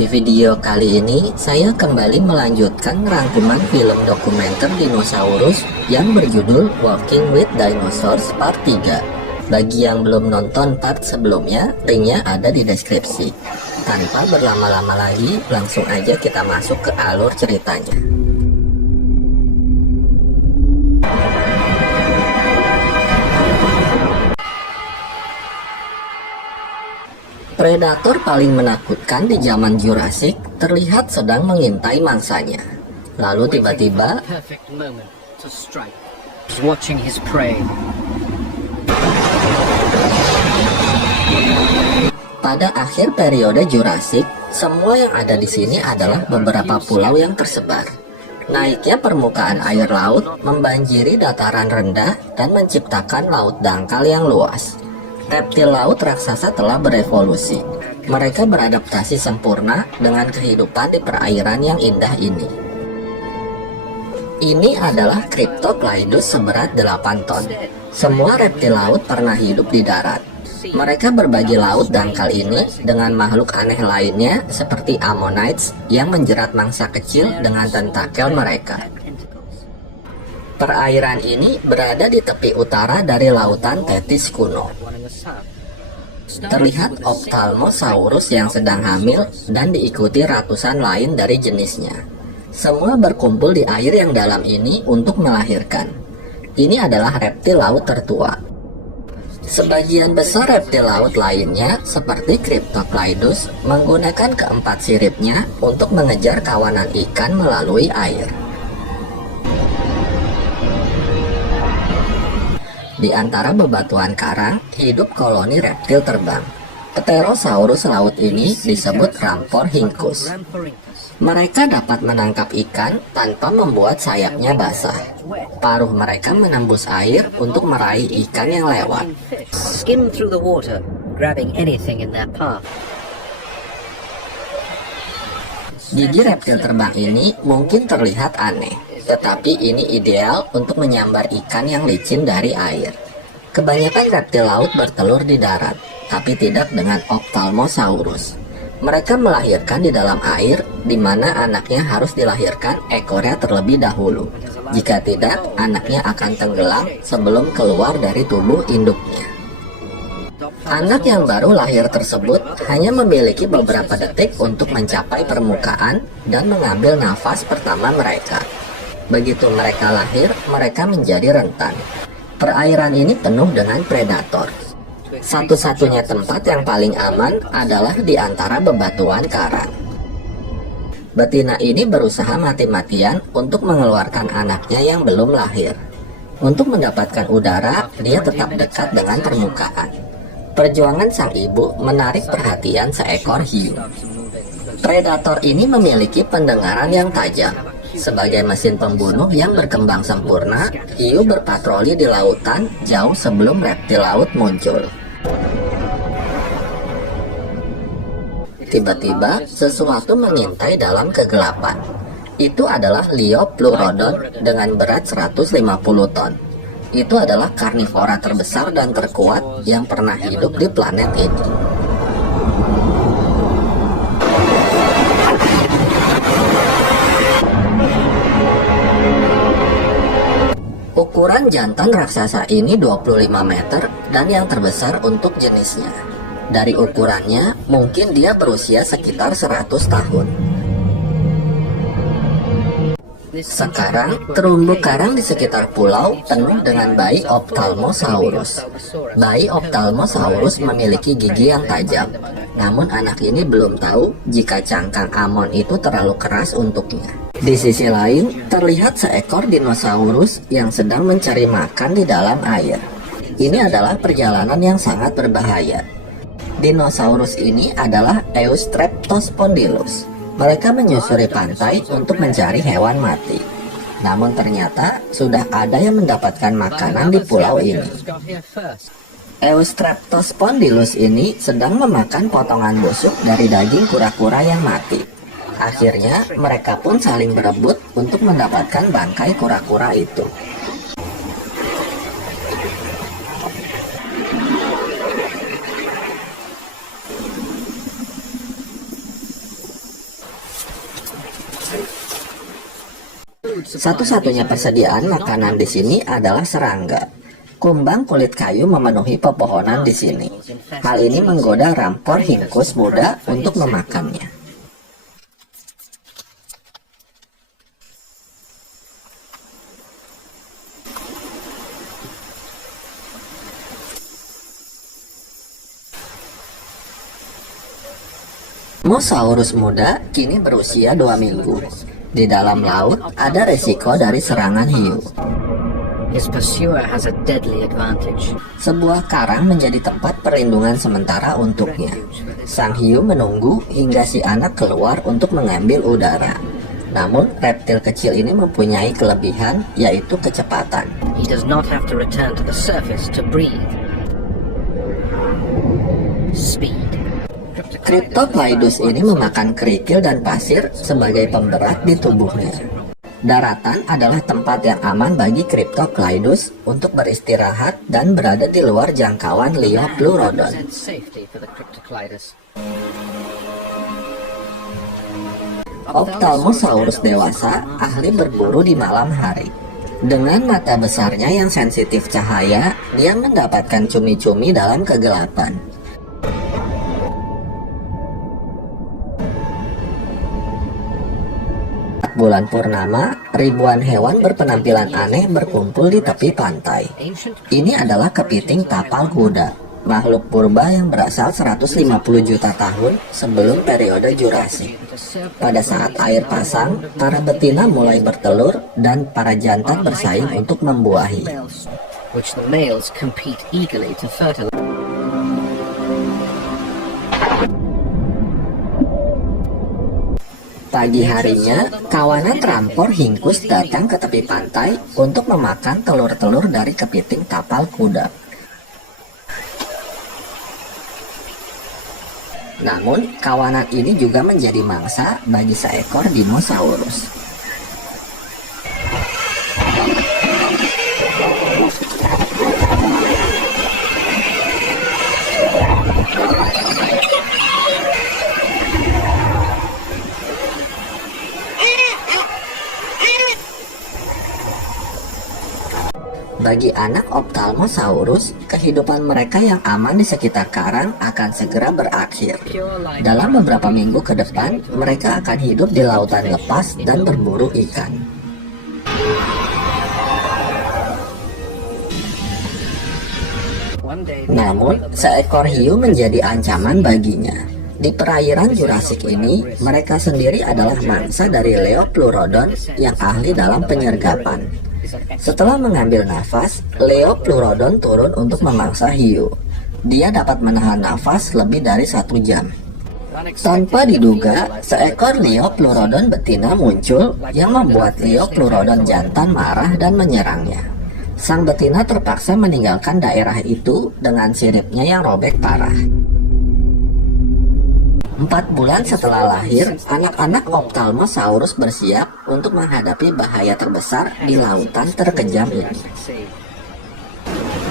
Di video kali ini, saya kembali melanjutkan rangkuman film dokumenter dinosaurus yang berjudul Walking with Dinosaurs Part 3. Bagi yang belum nonton part sebelumnya, linknya ada di deskripsi. Tanpa berlama-lama lagi, langsung aja kita masuk ke alur ceritanya. Predator paling menakutkan di zaman Jurassic terlihat sedang mengintai mangsanya. Lalu tiba-tiba, pada akhir periode Jurassic, semua yang ada di sini adalah beberapa pulau yang tersebar. Naiknya permukaan air laut membanjiri dataran rendah dan menciptakan laut dangkal yang luas. Reptil laut raksasa telah berevolusi. Mereka beradaptasi sempurna dengan kehidupan di perairan yang indah ini. Ini adalah Cryptoclydus seberat 8 ton. Semua reptil laut pernah hidup di darat. Mereka berbagi laut dangkal ini dengan makhluk aneh lainnya seperti Ammonites yang menjerat mangsa kecil dengan tentakel mereka. Perairan ini berada di tepi utara dari lautan Tethys kuno. Terlihat Ophthalmosaurus yang sedang hamil dan diikuti ratusan lain dari jenisnya. Semua berkumpul di air yang dalam ini untuk melahirkan. Ini adalah reptil laut tertua. Sebagian besar reptil laut lainnya, seperti Cryptoclydus, menggunakan keempat siripnya untuk mengejar kawanan ikan melalui air. Di antara bebatuan karang, hidup koloni reptil terbang. Pterosaurus laut ini disebut Rhamphorhynchus. Mereka dapat menangkap ikan tanpa membuat sayapnya basah. Paruh mereka menembus air untuk meraih ikan yang lewat. Gigi reptil terbang ini mungkin terlihat aneh, tetapi ini ideal untuk menyambar ikan yang licin dari air. Kebanyakan reptil laut bertelur di darat, tapi tidak dengan Ophthalmosaurus. Mereka melahirkan di dalam air, di mana anaknya harus dilahirkan ekornya terlebih dahulu. Jika tidak, anaknya akan tenggelam sebelum keluar dari tubuh induknya. Anak yang baru lahir tersebut hanya memiliki beberapa detik untuk mencapai permukaan dan mengambil nafas pertama mereka. Begitu mereka lahir, mereka menjadi rentan. Perairan ini penuh dengan predator. Satu-satunya tempat yang paling aman adalah di antara bebatuan karang. Betina ini berusaha mati-matian untuk mengeluarkan anaknya yang belum lahir. Untuk mendapatkan udara, dia tetap dekat dengan permukaan. Perjuangan sang ibu menarik perhatian seekor hiu. Predator ini memiliki pendengaran yang tajam. Sebagai mesin pembunuh yang berkembang sempurna, hiu berpatroli di lautan jauh sebelum reptil laut muncul. Tiba-tiba, sesuatu mengintai dalam kegelapan. Itu adalah Liopleurodon dengan berat 150 ton. Itu adalah karnivora terbesar dan terkuat yang pernah hidup di planet ini. Ukuran jantan raksasa ini 25 meter dan yang terbesar untuk jenisnya. Dari ukurannya, mungkin dia berusia sekitar 100 tahun. Sekarang, terumbu karang di sekitar pulau penuh dengan bayi Ophthalmosaurus. Bayi Ophthalmosaurus memiliki gigi yang tajam. Namun anak ini belum tahu jika cangkang Ammon itu terlalu keras untuknya. Di sisi lain, terlihat seekor dinosaurus yang sedang mencari makan di dalam air. Ini adalah perjalanan yang sangat berbahaya. Dinosaurus ini adalah Eustreptospondylus. Mereka menyusuri pantai untuk mencari hewan mati. Namun ternyata sudah ada yang mendapatkan makanan di pulau ini. Eustreptospondylus ini sedang memakan potongan busuk dari daging kura-kura yang mati. Akhirnya mereka pun saling berebut untuk mendapatkan bangkai kura-kura itu. Satu-satunya persediaan makanan di sini adalah serangga. Kumbang kulit kayu memenuhi pepohonan di sini. Hal ini menggoda Rhamphorhynchus muda untuk memakannya. Mosaurus muda kini berusia 2 minggu. Di dalam laut ada resiko dari serangan hiu. Sebuah karang menjadi tempat perlindungan sementara untuknya. Sang hiu menunggu hingga si anak keluar untuk mengambil udara. Namun reptil kecil ini mempunyai kelebihan, yaitu kecepatan. Cryptoclydus ini memakan kerikil dan pasir sebagai pemberat di tubuhnya. Daratan adalah tempat yang aman bagi Cryptoclydus untuk beristirahat dan berada di luar jangkauan Liopleurodon. Ophthalmosaurus dewasa ahli berburu di malam hari. Dengan mata besarnya yang sensitif cahaya, dia mendapatkan cumi-cumi dalam kegelapan. Bulan purnama, ribuan hewan berpenampilan aneh berkumpul di tepi pantai. Ini adalah kepiting tapal kuda, makhluk purba yang berasal 150 juta tahun sebelum periode Jurassik. Pada saat air pasang, para betina mulai bertelur dan para jantan bersaing untuk membuahi. Pagi harinya, kawanan Rhamphorhynchus datang ke tepi pantai untuk memakan telur-telur dari kepiting tapal kuda. Namun, kawanan ini juga menjadi mangsa bagi seekor dinosaurus. Bagi anak Ophthalmosaurus, kehidupan mereka yang aman di sekitar karang akan segera berakhir. Dalam beberapa minggu ke depan, mereka akan hidup di lautan lepas dan berburu ikan. Namun, seekor hiu menjadi ancaman baginya. Di perairan Jurassik ini, mereka sendiri adalah mangsa dari Liopleurodon yang ahli dalam penyergapan. Setelah mengambil nafas, Liopleurodon turun untuk memangsa hiu. Dia dapat menahan nafas lebih dari 1 jam. Tanpa diduga, seekor Liopleurodon betina muncul yang membuat Liopleurodon jantan marah dan menyerangnya. Sang betina terpaksa meninggalkan daerah itu dengan siripnya yang robek parah. 4 bulan setelah lahir, anak-anak Ophthalmosaurus bersiap untuk menghadapi bahaya terbesar di lautan terkejam ini.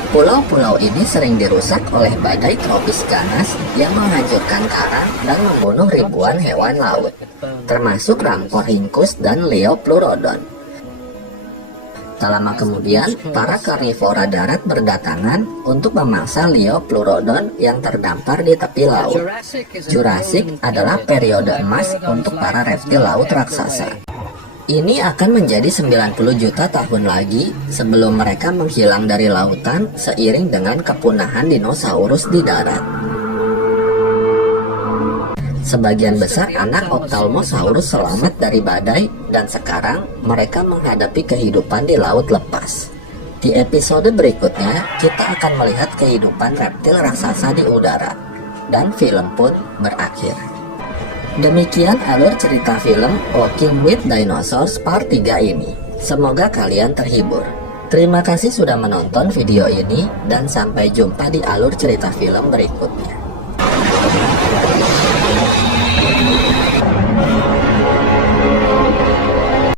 Pulau-pulau ini sering dirusak oleh badai tropis ganas yang menghancurkan karang dan membunuh ribuan hewan laut, termasuk Rhamphorhynchus dan Liopleurodon. Tak lama kemudian, para karnivora darat berdatangan untuk memangsa Liopleurodon yang terdampar di tepi laut. Jurassik adalah periode emas untuk para reptil laut raksasa. Ini akan menjadi 90 juta tahun lagi sebelum mereka menghilang dari lautan seiring dengan kepunahan dinosaurus di darat. Sebagian besar anak Ophthalmosaurus selamat dari badai dan sekarang mereka menghadapi kehidupan di laut lepas. Di episode berikutnya, kita akan melihat kehidupan reptil raksasa di udara. Dan film pun berakhir. Demikian alur cerita film Walking with Dinosaurs Part 3 ini. Semoga kalian terhibur. Terima kasih sudah menonton video ini dan sampai jumpa di alur cerita film berikutnya.